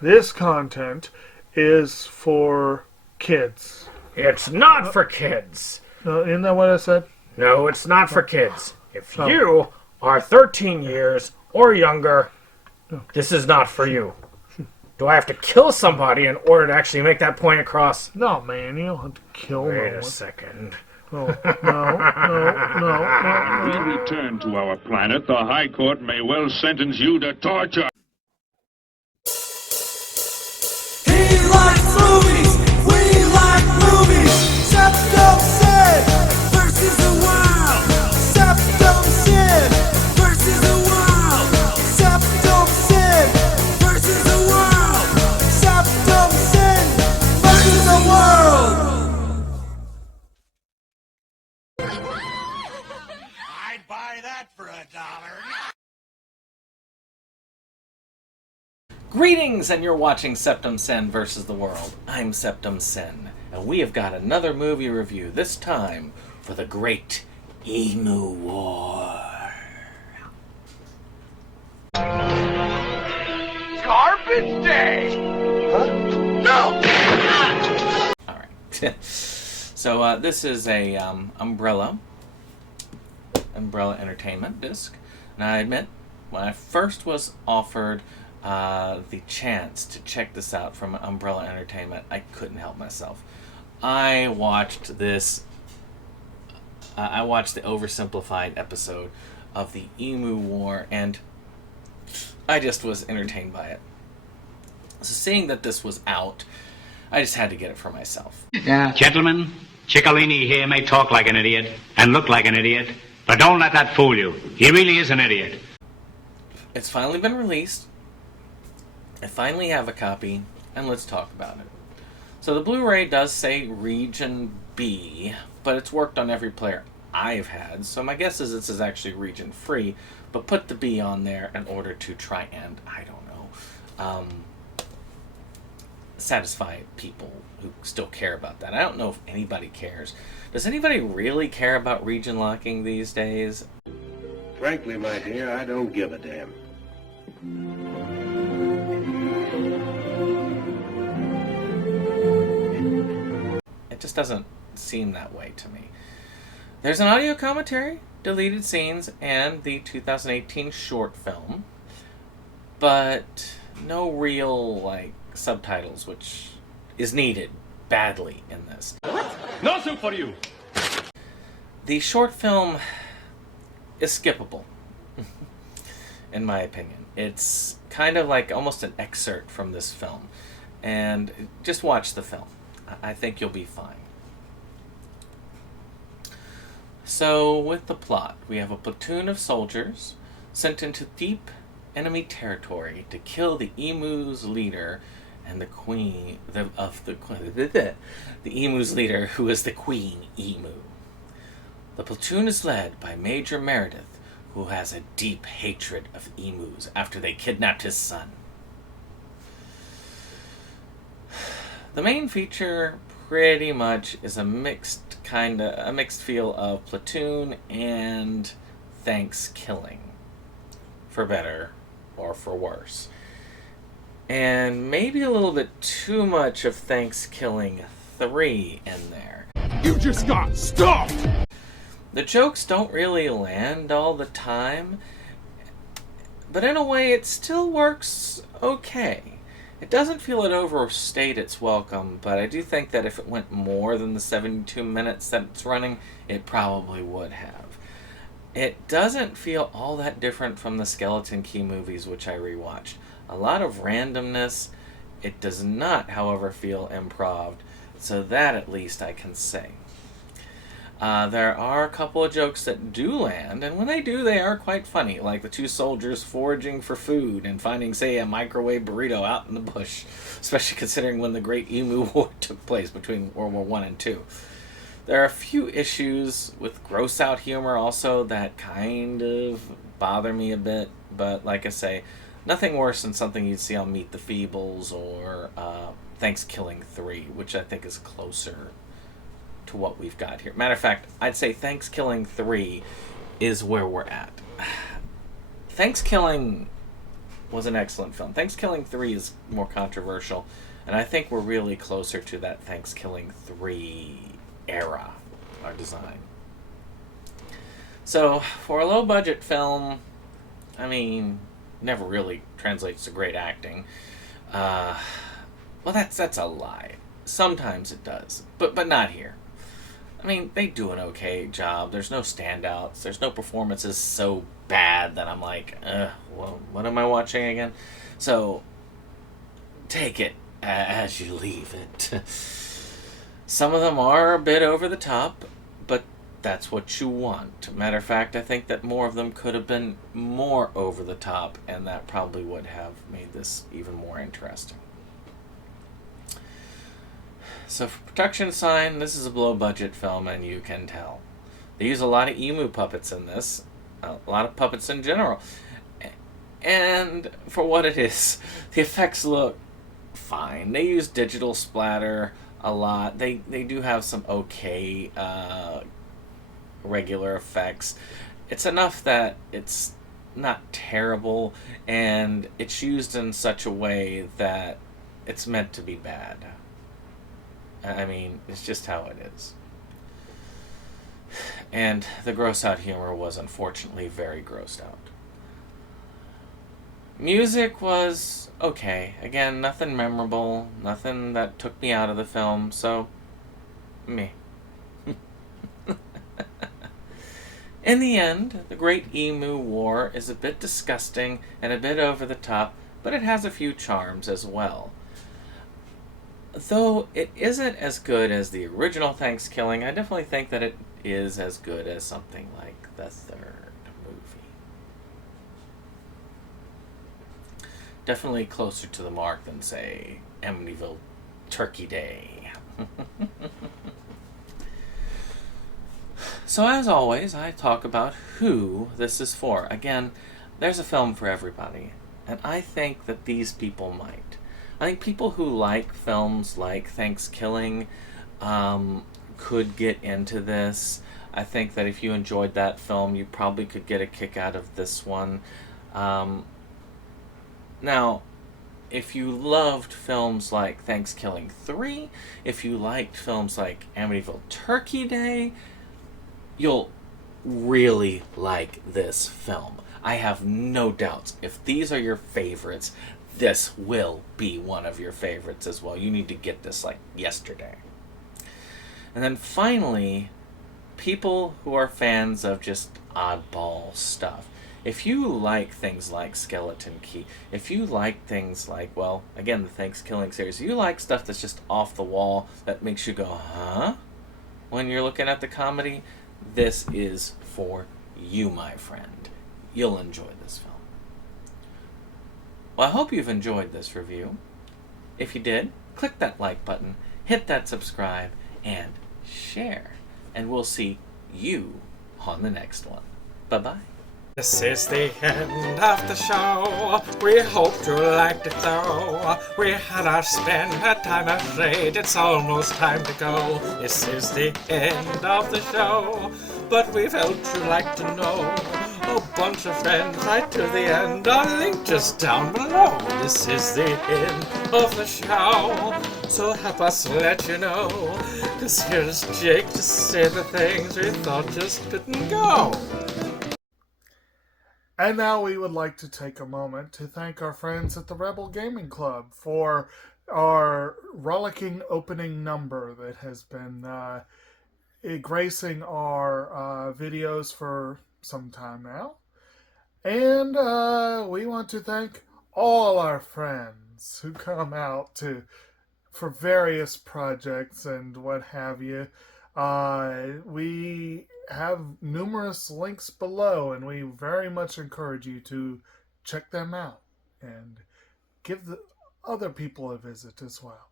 This content is for kids. It's not for kids. Isn't that what I said? No, it's not for kids. If Oh. you are 13 years or younger, this is not for you. Do I have to kill somebody in order to actually make that point across? No, man, you don't have to kill no Wait one. a second. Oh, no. We return to our planet. The High Court may well sentence you to torture. He likes movies, we like movies. SeptumSin versus the world. SeptumSin versus the world. SeptumSin versus the world. SeptumSin versus the world. I'd buy that for $1. Greetings, and you're watching SeptumSin versus the World. I'm SeptumSin, and we have got another movie review, this time for the Great Emu War. Garbage day! Huh? No! Alright, so this is a Umbrella Entertainment disc, and I admit, when I first was offered the chance to check this out from Umbrella Entertainment, I couldn't help myself. I watched this. I watched the oversimplified episode of the Emu War, and I just was entertained by it. So seeing that this was out, I just had to get it for myself. Gentlemen, Ciccolini here may talk like an idiot and look like an idiot, but don't let that fool you. He really is an idiot. It's finally been released. I finally have a copy, and let's talk about it. So the Blu-ray does say Region B, but it's worked on every player I've had, so my guess is this is actually region free, but put the B on there in order to try and, I don't know, satisfy people who still care about that. I don't know if anybody cares. Does anybody really care about region locking these days? Frankly, my dear, I don't give a damn. It just doesn't seem that way to me. There's an audio commentary, deleted scenes, and the 2018 short film, but no real, subtitles, which is needed badly in this. No soup for you! The short film is skippable, in my opinion. It's kind of like almost an excerpt from this film, and just watch the film. I think you'll be fine. So, with the plot, we have a platoon of soldiers sent into deep enemy territory to kill the emu's leader and the queen the emu's leader, who is the Queen Emu. The platoon is led by Major Meredith, who has a deep hatred of emus after they kidnapped his son. The main feature pretty much is a mixed feel of Platoon and Thanksgiving, for better or for worse. And maybe a little bit too much of Thanksgiving 3 in there. You just got stuffed! The jokes don't really land all the time, but in a way it still works okay. It doesn't feel it overstayed its welcome, but I do think that if it went more than the 72 minutes that it's running, it probably would have. It doesn't feel all that different from the Skeleton Key movies, which I rewatched. A lot of randomness. It does not, however, feel improv, so that at least I can say. There are a couple of jokes that do land, and when they do, they are quite funny, like the two soldiers foraging for food and finding, say, a microwave burrito out in the bush, especially considering when the Great Emu War took place between World War I and II. There are a few issues with gross-out humor also that kind of bother me a bit, but like I say, nothing worse than something you'd see on Meet the Feebles or Thanksgiving 3, which I think is closer to what we've got here. Matter of fact, I'd say Thanksgiving 3 is where we're at. Thanksgiving was an excellent film. Thanksgiving 3 is more controversial, and I think we're really closer to that Thanksgiving 3 era, our design. So, for a low-budget film, I mean, never really translates to great acting. Well, that's a lie. Sometimes it does, but not here. I mean, they do an okay job. There's no standouts. There's no performances so bad that I'm like, well, what am I watching again? So, take it as you leave it. Some of them are a bit over the top, but that's what you want. Matter of fact, I think that more of them could have been more over the top, and that probably would have made this even more interesting. So for production design, this is a low-budget film, and you can tell. They use a lot of emu puppets in this, a lot of puppets in general. And for what it is, the effects look fine. They use digital splatter a lot. They do have some okay regular effects. It's enough that it's not terrible, and it's used in such a way that it's meant to be bad. I mean, it's just how it is. And the gross out humor was unfortunately very grossed out. Music was okay. Again, nothing memorable, nothing that took me out of the film, so meh. In the end, the Great Emu War is a bit disgusting and a bit over the top, but it has a few charms as well. Though it isn't as good as the original Thanksgiving, I definitely think that it is as good as something like the third movie. Definitely closer to the mark than, say, Amityville Turkey Day. So as always, I talk about who this is for. Again, there's a film for everybody, and I think that these people might. I think people who like films like Thanksgiving could get into this. I think that if you enjoyed that film, you probably could get a kick out of this one. Now, if you loved films like Thanksgiving 3, if you liked films like Amityville Turkey Day, you'll really like this film. I have no doubts. If these are your favorites, this will be one of your favorites as well. You need to get this like yesterday. And then finally, people who are fans of just oddball stuff. If you like things like Skeleton Key, if you like things like, well, again, the Thanksgiving series, if you like stuff that's just off the wall, that makes you go, huh? When you're looking at the comedy, this is for you, my friend. You'll enjoy this film. Well, I hope you've enjoyed this review. If you did, click that like button, hit that subscribe, and share. And we'll see you on the next one. Bye-bye. This is the end of the show. We hope you liked it though. We had our spend, had time afraid. It's almost time to go. This is the end of the show. But we felt you'd like to know. A bunch of friends right to the end. Our link just down below. This is the end of the show. So help us let you know. 'Cause here's Jake to say the things we thought just couldn't go. And now we would like to take a moment to thank our friends at the Rebel Gaming Club for our rollicking opening number that has been gracing our videos for some time now. And we want to thank all our friends who come out for various projects and what have you. We have numerous links below, and we very much encourage you to check them out and give the other people a visit as well.